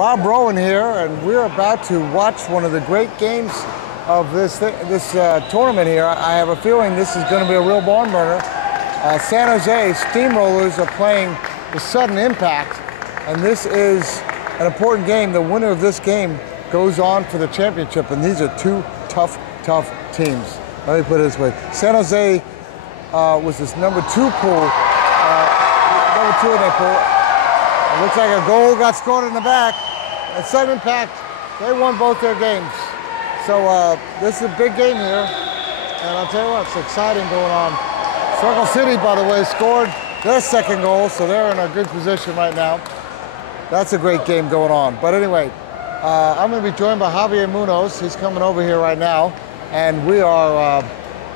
Rob Rowan here, and we're about to watch one of the great games of this tournament here. I have a feeling this is going to be a real barn burner. San Jose Steamrollers are playing the Sudden Impact, and this is an important game. The winner of this game goes on for the championship, and these are two tough teams. Let me put it this way. San Jose was this number 2 pool, number 2 in their pool. It looks like a goal got scored in the back. At Sudden Impact, they won both their games. So this is a big game here, and I'll tell you what, it's exciting going on. Circle City, by the way, scored their second goal, so they're in a good position right now. That's a great game going on. But anyway, I'm going to be joined by Javier Munoz. He's coming over here right now, and we are,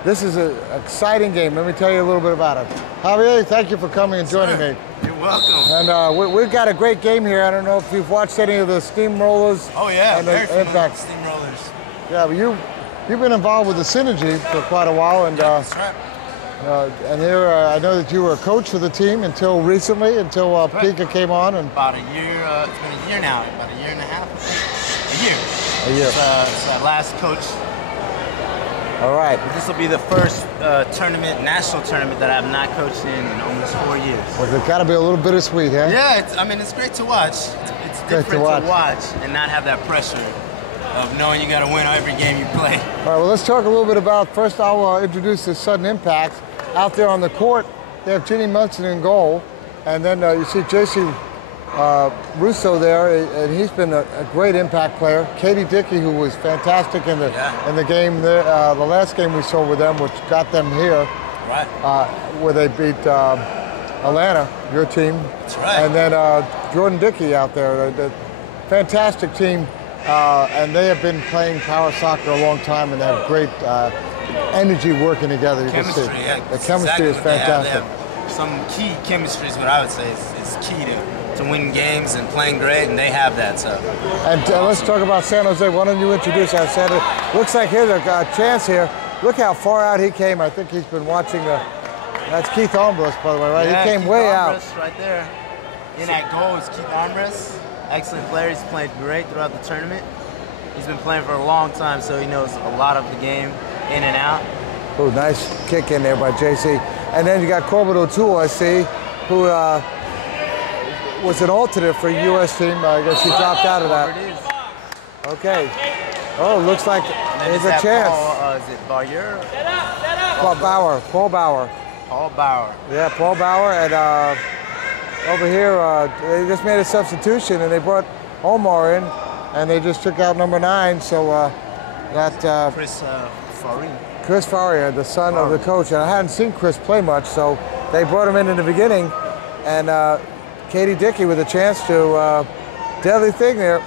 this is an exciting game. Let me tell you a little bit about it. Javier, thank you for coming and joining me. You're welcome. And we've got a great game here. I don't know if you've watched any of the Steamrollers. Oh yeah, and very the Impact. Steamrollers. Yeah, but you've been involved with the Synergy for quite a while, and that's right. And here I know that you were a coach for the team until recently, until Pika came on. And about a year. It's been a year now. About a year and a half. A year. It's our last coach. All right. This will be the first national tournament that I've not coached in almost 4 years. Well, it's got to be a little bittersweet, huh? Yeah, I mean, it's great to watch. It's different to watch and not have that pressure of knowing you got to win every game you play. All right, well, let's talk a little bit about, first I'll introduce the Sudden Impact. Out there on the court, they have Ginny Munson in goal, and then you see JC Russo there, and he's been a great impact player. Katie Dickey, who was fantastic in the game, the last game we saw with them, which got them here, right? Where they beat Atlanta, your team. That's right. And then Jordan Dickey out there, the fantastic team, and they have been playing power soccer a long time, and they have great energy working together. You chemistry, can see. yeah. The chemistry is fantastic. They have some key chemistry is what I would say is key to winning games and playing great, and they have that. So. And let's talk about San Jose. Why don't you introduce our center? Looks like here's a chance here. Look how far out he came. I think he's been watching. That's Keith Armbrust, by the way, right? Yeah, he came Keith way Armbrust out. Right there. In that goal is Keith Armbrust. Excellent player. He's played great throughout the tournament. He's been playing for a long time, so he knows a lot of the game in and out. Oh, nice kick in there by JC. And then you got Corbett O'Toole, I see, who was an alternate for a U.S. team. I guess he dropped out of that. Okay. Oh, looks like there's a chance. Paul, is it Bauer? Paul Bauer. Paul Bauer. Yeah, Paul Bauer. And over here, they just made a substitution, and they brought Omar in, and they just took out number 9. So that Chris Faria. Chris Faria, the son of the coach, and I hadn't seen Chris play much, so they brought him in the beginning, and Katie Dickey with a chance to deadly thing there.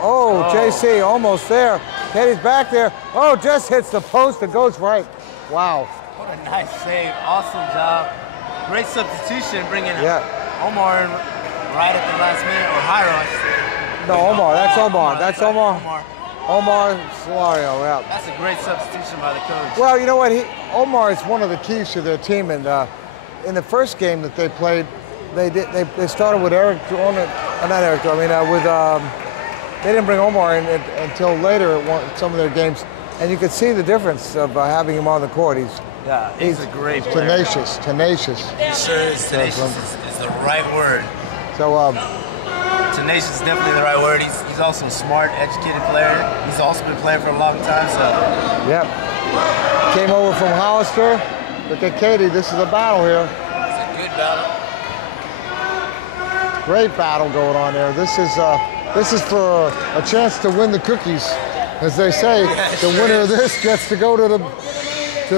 Oh, JC almost there. Katie's back there. Oh, just hits the post and goes right. Wow. What a nice save. Awesome job. Great substitution bringing Omar in right at the last minute, or Jairo. No, Omar. That's Omar. That's Omar. Omar Solario, yeah. That's a great substitution by the coach. Well, you know what? Omar is one of the keys to their team, and in the first game that they played, they started with Eric Dornan, not Eric Dornan, I mean, they didn't bring Omar in until later at some of their games, and you could see the difference of having him on the court. He's a great player. Tenacious. He sure is. Tenacious is the right word. So, tenacious is definitely the right word. He's also a smart, educated player. He's also been playing for a long time, so. Yep. Came over from Hollister. Look at Katie. This is a battle here. It's a good battle. Great battle going on there. This is for a chance to win the cookies, as they say. The winner of this gets to go to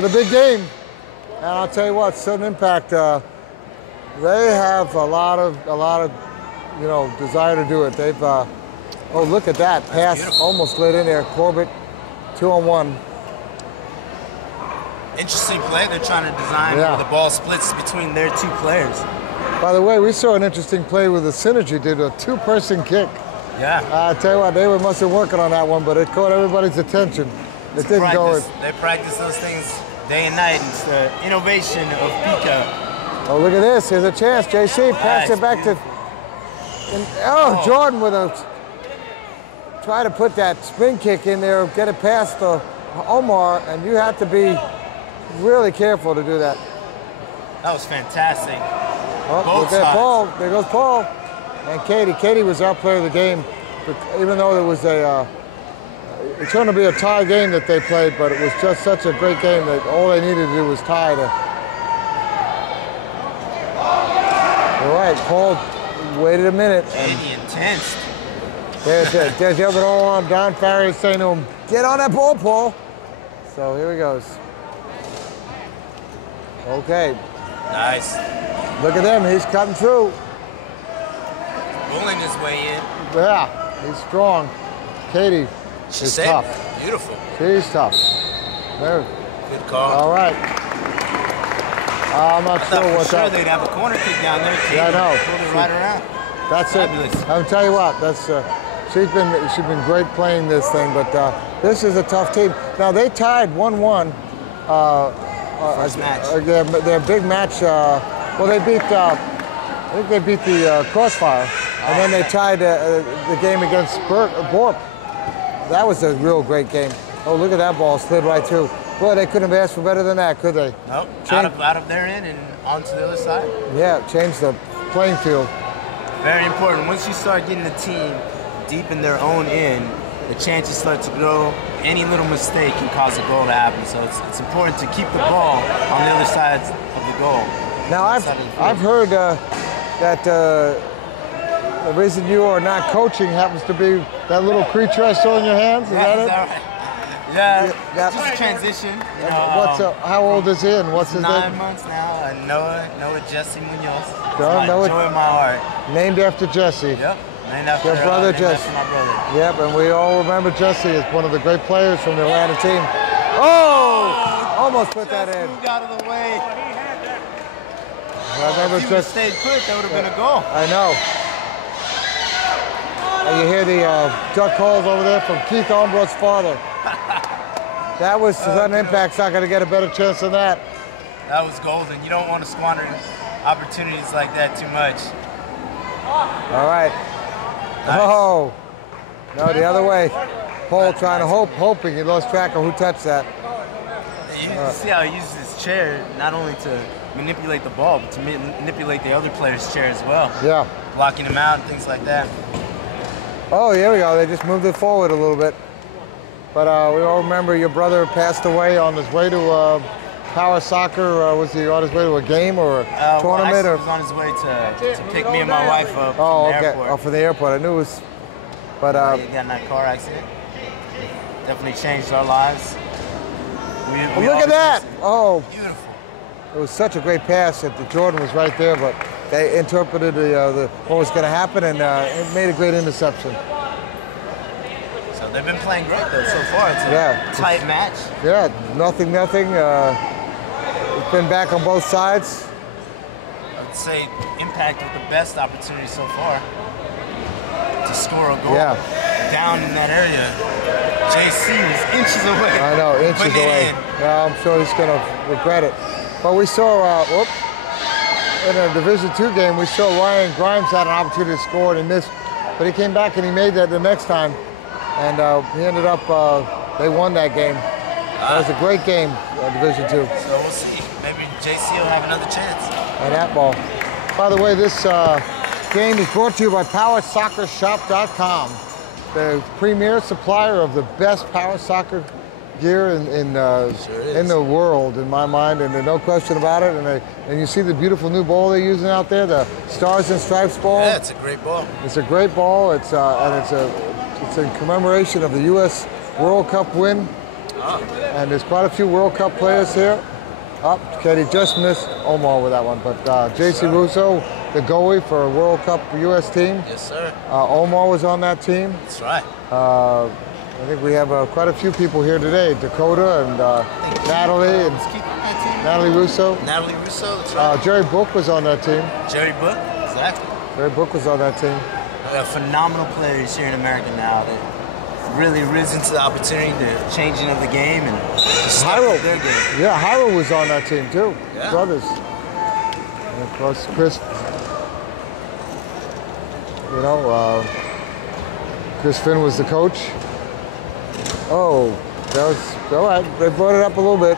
the big game. And I'll tell you what, Sudden Impact, they have a lot of desire to do it. They've, oh, look at that pass, almost lit in there. Corbett, 2-on-1. Interesting play. They're trying to design where the ball splits between their two players. By the way, we saw an interesting play with the Synergy, did a 2-person kick. Yeah. I tell you what, they must have been working on that one, but it caught everybody's attention. It didn't go. They practice those things day and night. It's the innovation of Pika. Oh, look at this. Here's a chance. JC pass it back to... Jordan with a try to put that spin kick in there, get it past Omar, and you have to be really careful to do that. That was fantastic. Oh, look at Paul. There goes Paul. And Katie. Katie was our player of the game, even though there was it's going to be a tie game that they played, but it was just such a great game that all they needed to do was tie to. All right, Paul waited a minute. Katie intense. There's the other arm. Don Farrier saying to him, "Get on that ball, Paul." So here he goes. Okay. Nice. Look at him. He's cutting through. Rolling his way in. Yeah, he's strong. Katie is tough. Beautiful. She's tough. There. Good call. All right. I'm not sure what that. They'd have a corner kick down there. Katie. Yeah, I know. Pulled it right around. That's Fabulous. it. I'll tell you what. That's she's been great playing this thing, but this is a tough team. Now they tied 1-1. First match. Their big match. Well, they beat. I think they beat the Crossfire, and then they tied the game against Borp. That was a real great game. Oh, look at that ball slid right through. Boy, they couldn't have asked for better than that, could they? Nope. Out of their end and onto the other side. Yeah, changed the playing field. Very important. Once you start getting the team deep in their own end, the chances start to grow. Any little mistake can cause a goal to happen. So it's important to keep the ball on the other side of the goal. Now I've heard that the reason you are not coaching happens to be that little creature I saw in your hands. Is that it? Right? Yeah. Just a transition. You know, how old is he and what's his name? 9 months now. Noah Jesse Munoz. Noah. Joy in my heart. Named after Jesse. Yep. Named after your brother Jesse. My brother. Yep, and we all remember Jesse as one of the great players from the Atlanta team. Oh! Almost put that in. Moved out of the way. I remember if he would have stayed put, that would have been a goal. I know. And you hear the duck calls over there from Keith Ombro's father. That was sudden impact's not going to get a better chance than that. That was golden. You don't want to squander opportunities like that too much. All right. Nice. Oh, no, the other way. Paul trying to hoping he lost track of who touched that. You see how he uses his chair not only to manipulate the ball, but to manipulate the other player's chair as well. Yeah. Blocking him out and things like that. Oh, here we go. They just moved it forward a little bit. But we all remember your brother passed away on his way to Power Soccer. Was he on his way to a game or a tournament? Well, he was on his way to pick me and my wife up from the airport. Oh, from the airport. I knew it was. But he got in that car accident. Definitely changed our lives. Look at that! Oh, beautiful. It was such a great pass that the Jordan was right there, but they interpreted what was going to happen, and it made a great interception. So they've been playing great though so far. It's a tight match. Yeah, nothing. It's been back on both sides. I would say Impact with the best opportunity so far to score a goal down in that area. JC was inches away. I know, inches away. Well, I'm sure he's going to regret it. But we saw, in a Division II game, we saw Ryan Grimes had an opportunity to score and he missed. But he came back and he made that the next time. And he ended up, they won that game. That was a great game, Division II. So we'll see. Maybe JC will have another chance. And that ball. By the way, this game is brought to you by PowerSoccerShop.com, the premier supplier of the best power soccer gear in the world, in my mind, and there's no question about it. And you see the beautiful new ball they're using out there, the Stars and Stripes ball. Yeah, it's a great ball. It's a great ball. It's in commemoration of the U.S. World Cup win. And there's quite a few World Cup players here. Katie just missed Omar with that one, but J.C. Russo, the goalie for a World Cup U.S. team. Yes, sir. Omar was on that team. That's right. I think we have quite a few people here today. Dakota and Natalie and Natalie Russo. Natalie Russo, that's right. Jerry Book was on that team. Jerry Book, exactly. Jerry Book was on that team. Phenomenal players here in America now. They've really risen to the opportunity, the changing of the game, and Hyro, their game. Yeah, Hyro was on that team too. Yeah. Brothers. And of course, Chris. Chris Finn was the coach. Oh, that was all right. They brought it up a little bit.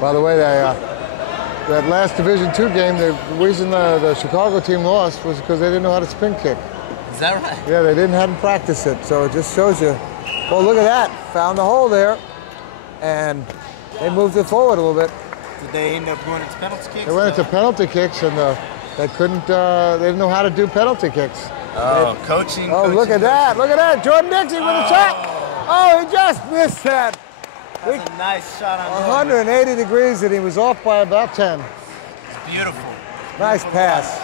By the way, that last Division II game, the reason the Chicago team lost was because they didn't know how to spin kick. Is that right? Yeah, they hadn't practiced it, so it just shows you. Well, look at that. Found the hole there, and they moved it forward a little bit. Did they end up going into penalty kicks? They went into penalty kicks, and they couldn't. They didn't know how to do penalty kicks. Oh, coaching. Oh, look at that! Look at that! Jordan Dixie with a shot. Oh, he just missed that. That's a nice shot on 180 degrees, and he was off by about 10. It's beautiful. Nice pass.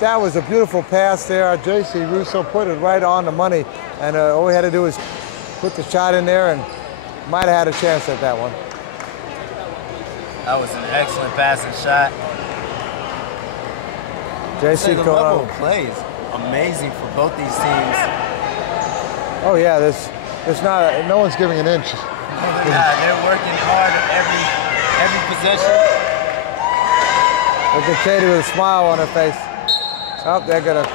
That was a beautiful pass there. J.C. Russo put it right on the money, and all we had to do was put the shot in there, and might have had a chance at that one. That was an excellent passing shot. J.C. The level of play is amazing for both these teams. Oh yeah, there's not. No one's giving an inch. They're working hard every possession. Look at Katie with a smile on her face. Oh, they're gonna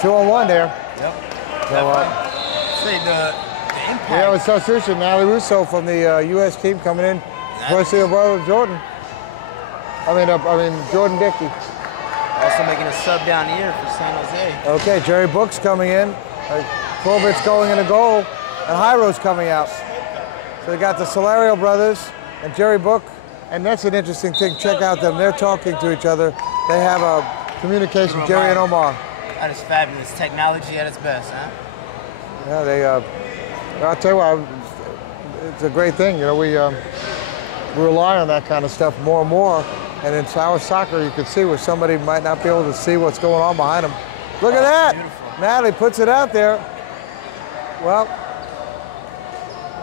2-on-1 there. Yep. So, say the impact. Yeah, with substitution, Natalie Russo from the U.S. team coming in. First year brother Jordan. I mean Jordan Dickey. Also making a sub down here for San Jose. Okay, Jerry Book's coming in. Corbett's going in a goal, and Hyro's coming out. So they got the Solario brothers and Jerry Book, and that's an interesting thing. Check out them. They're talking to each other. They have a communication, Jerry and Omar. That is fabulous. Technology at its best, huh? Yeah, I'll tell you what, it's a great thing. You know, we rely on that kind of stuff more and more. And in our soccer, you can see where somebody might not be able to see what's going on behind them. Look at that. Beautiful. Natalie puts it out there. Well,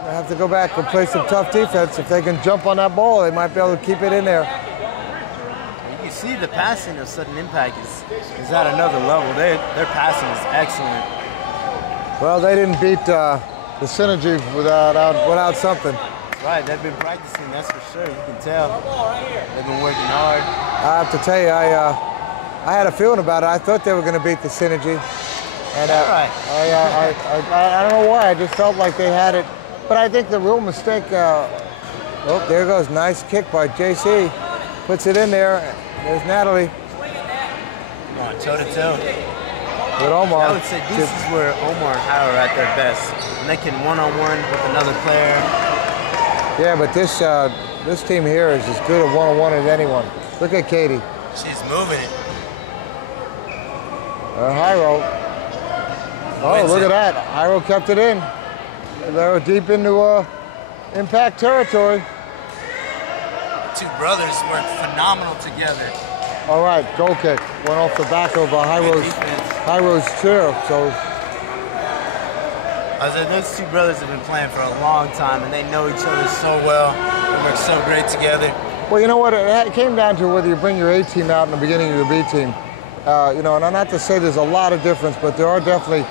I have to go back and play some tough defense. If they can jump on that ball, they might be able to keep it in there. You can see the passing of Sudden Impact is at another level. Their passing is excellent. Well, they didn't beat the Synergy without something. Right, they've been practicing, that's for sure. You can tell. They've been working hard. I have to tell you, I had a feeling about it. I thought they were going to beat the Synergy. And right. I don't know why. I just felt like they had it. But I think the real mistake, oh, there goes. Nice kick by JC. Puts it in there. There's Natalie. Come on, toe-to-toe. With Omar. I would say this is where Omar and Howard are at their best. And they can one-on-one with another player. Yeah, but this team here is as good a one-on-one as anyone. Look at Katie. She's moving it. Hyro. Oh, look at that. Hyro kept it in. They were deep into impact territory. Two brothers work phenomenal together. All right, goal kick. Went off the back of Hyro's chair. So. I said, those two brothers have been playing for a long time, and they know each other so well. They work so great together. Well, you know what? It came down to whether you bring your A team out in the beginning of your B team. You know, and I'm not to say there's a lot of difference, but there are definitely.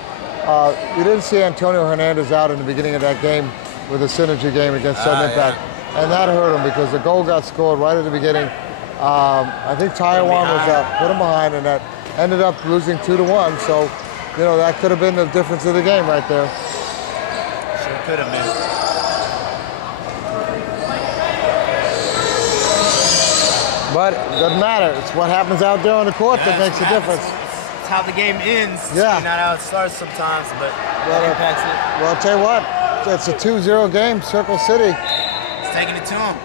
You didn't see Antonio Hernandez out in the beginning of that game with the Synergy game against Sudden Impact, and that hurt him because the goal got scored right at the beginning. I think Taiwan was put him behind, and that ended up losing 2-1. So, you know, that could have been the difference of the game right there. Sure could have been. But it doesn't matter. It's what happens out there on the court that makes a difference. It's how the game ends. Yeah. It's not how it starts sometimes, but that impacts it. Well, I'll tell you what. It's a 2-0 game, Circle City. It's taking it to them.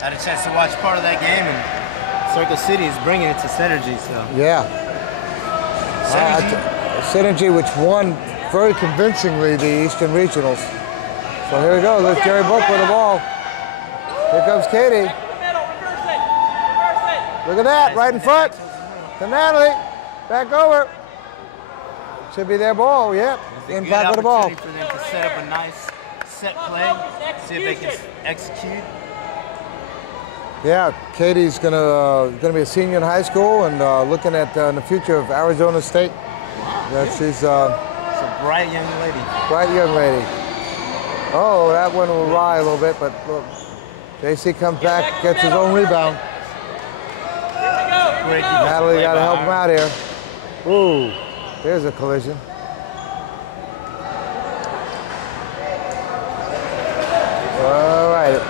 I had a chance to watch part of that game, and Circle City is bringing it to Synergy. So. Yeah. Synergy, which won very convincingly the Eastern Regionals. So here we go. There's Jerry Book with the ball. Here comes Katie. Look at that, right in front. To Natalie. Back over. Should be their ball, yep. In back with the ball. For them to set up a nice set play, see if they can execute. Yeah, Katie's gonna be a senior in high school and looking at in the future of Arizona State. She's a bright young lady. Bright young lady. Oh, that one will awry a little bit, but look, JC comes back, gets his own rebound. Natalie got to help him out here. Ooh, there's a collision. All right.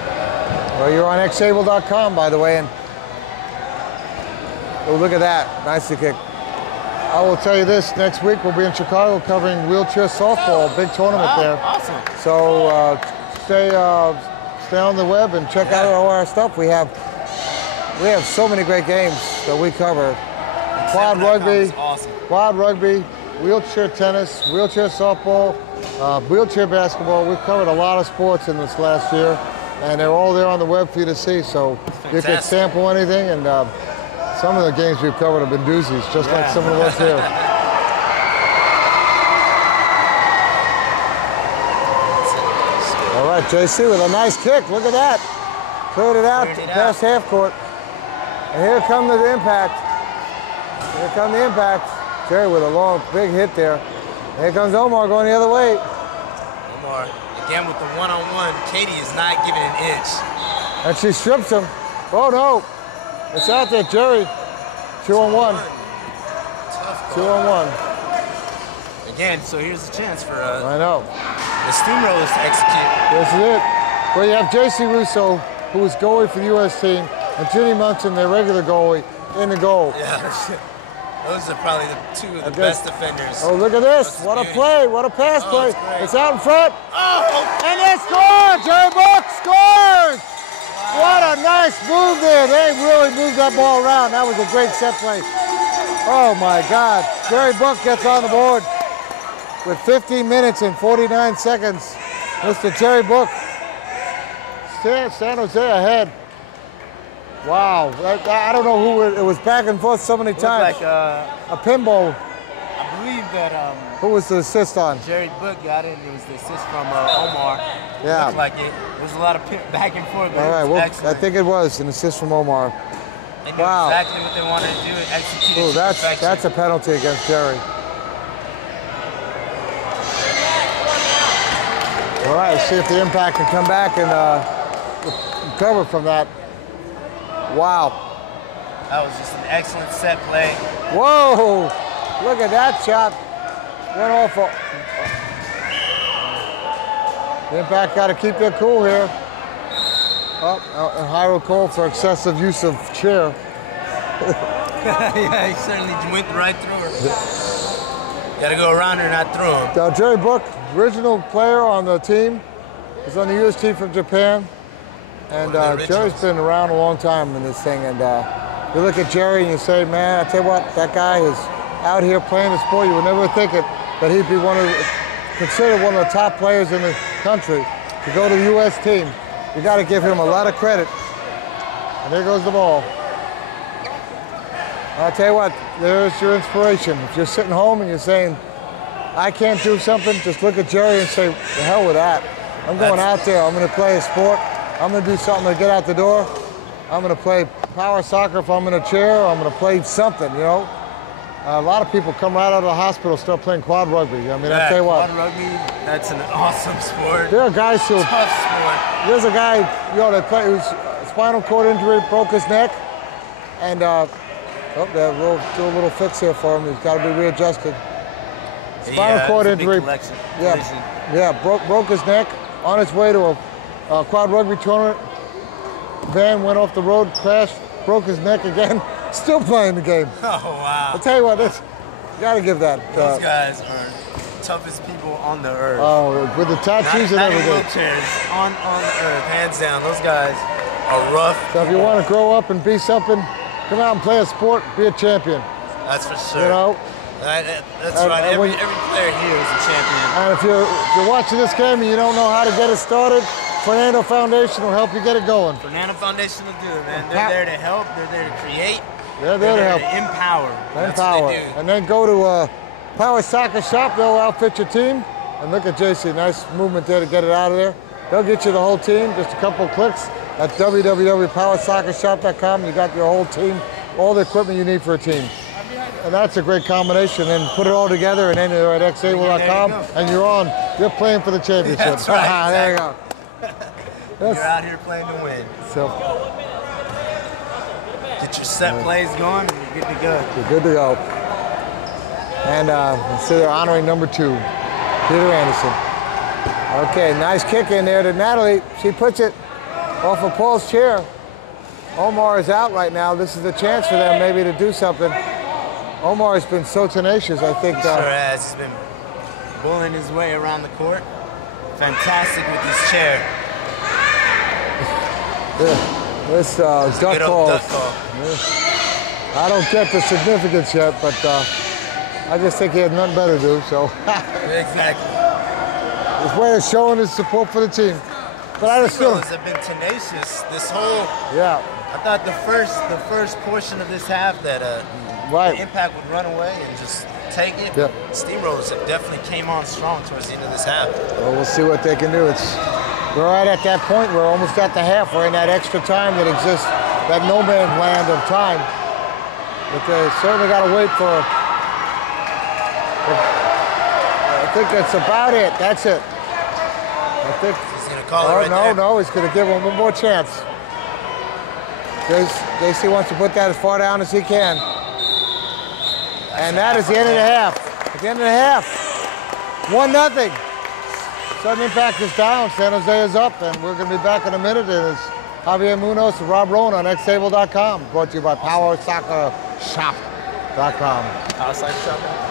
Well, you're on xable.com, by the way, and oh, look at that. Nicely kicked. I will tell you this, next week we'll be in Chicago covering wheelchair softball, big tournament there. Awesome. So stay on the web and check out all our stuff. We have so many great games that we cover. Quad rugby, awesome. quad rugby, wheelchair tennis, wheelchair softball, wheelchair basketball. We've covered a lot of sports in this last year, and they're all there on the web for you to see. So you can sample anything, and some of the games we've covered have been doozies, just like some of the ones here. All right, JC with a nice kick. Look at that. Cleared it out past half court. And here comes the impact. Here comes the impact. Jerry with a long, big hit there. Here comes Omar going the other way. Omar, again with the one-on-one. Katie is not giving an inch. And she strips him. Oh, no. It's out there, Jerry. 2-on-1. 2-on-1. Again, so here's a chance for I know. the Steamrollers to execute. This is it. Well, you have JC Russo, who was goalie for the U.S. team, and Ginny Munson, their regular goalie, in the goal. Yeah, those are probably the two of the best defenders. Oh, look at this. What a play. What a pass play. It's out in front. Oh! And they score. Jerry Book scores. What a nice move there. They really moved that ball around. That was a great set play. Oh, my God. Jerry Book gets on the board with 15 minutes and 49 seconds. Mr. Jerry Book. San Jose ahead. Wow. I don't know who it was back and forth so many times. Like a pinball. I believe that Who was the assist on? Jerry Book got it, and it was the assist from Omar. Yeah. Looked like it. There's a lot of back and forth. All right, well, I think it was an assist from Omar. They knew exactly what they wanted to do and execute it to perfection. That's a penalty against Jerry. All right, let's see if the impact can come back and recover from that. Wow. That was just an excellent set play. Whoa, look at that shot. Went off. The impact got to keep their cool here. Oh, and Hyro called for excessive use of chair. Yeah, he certainly went right through her. Got to go around her, not through him. Now, Jerry Book, original player on the team, is on the U.S. team from Japan. And Jerry's been around a long time in this thing. And you look at Jerry and you say, man, I tell you what, that guy is out here playing the sport. You would never think it, that he'd be considered one of the top players in the country to go to the U.S. team. You got to give him a lot of credit. And there goes the ball. I'll tell you what, there's your inspiration. If you're sitting home and you're saying, I can't do something, just look at Jerry and say, the hell with that. I'm going out there. I'm going to play a sport. I'm going to do something to get out the door. I'm going to play power soccer if I'm in a chair. I'm going to play something, you know. A lot of people come right out of the hospital start playing quad rugby. I mean, I tell you what. Quad rugby, that's an awesome sport. There are guys who... Tough sport. There's a guy, you know, that who's spinal cord injury, broke his neck. And, do a little fix here for him. He's got to be readjusted. Spinal cord injury. Broke his neck on his way to a quad rugby tournament. Van went off the road, crashed, broke his neck again. Still playing the game. Oh, wow. I'll tell you what, you got to give that. Those guys are the toughest people on the earth. Oh, with the tattoos and everything. Not wheelchairs, on the earth, hands down. Those guys are rough. So if you want to grow up and be something, come out and play a sport, be a champion. That's for sure. You know? That's right. Every player here is a champion. And if you're watching this game and you don't know how to get it started, Fernando Foundation will help you get it going. Fernando Foundation will do it, man. They're there to help. They're there to create. They're there to help. Empower. That's empower. what they do. And then go to Power Soccer Shop. They'll outfit your team. And look at JC. Nice movement there to get it out of there. They'll get you the whole team. Just a couple of clicks at www.powersoccershop.com. You got your whole team, all the equipment you need for a team. And that's a great combination. And put it all together, and then you're at xable.com, and you're playing for the championship. That's right. There you go. You're out here playing to win. So, get your set plays going, and you're good to go. You're good to go. And so they're honoring number 2, Peter Anderson. Okay, nice kick in there to Natalie. She puts it off of Paul's chair. Omar is out right now. This is a chance for them maybe to do something. Omar has been so tenacious, I think. Sure has. He's been bullying his way around the court. Fantastic with his chair. This duck call. I don't get the significance yet, but I just think he had nothing better to do, so. Exactly. His way of showing his support for the team. But I just Steamrollers have been tenacious this whole. Yeah. I thought the first portion of this half that right. the Impact would run away and just take it. Yeah. Steamrollers have definitely came on strong towards the end of this half. Well, we'll see what they can do. We're right at that point. We're almost at the half. We're in that extra time that exists, that no man's land of time. But they certainly got to wait for. I think that's about it. That's it. I think. He's gonna call it right there. No, he's gonna give him one more chance. JC wants to put that as far down as he can. And that is the end of the half. At the end of the half. 1-0. Sudden Impact is down. San Jose is up, and we're going to be back in a minute. It is Javier Munoz and Rob Rowan on xtable.com. Brought to you by PowerSoccerShop.com. Outside shopping.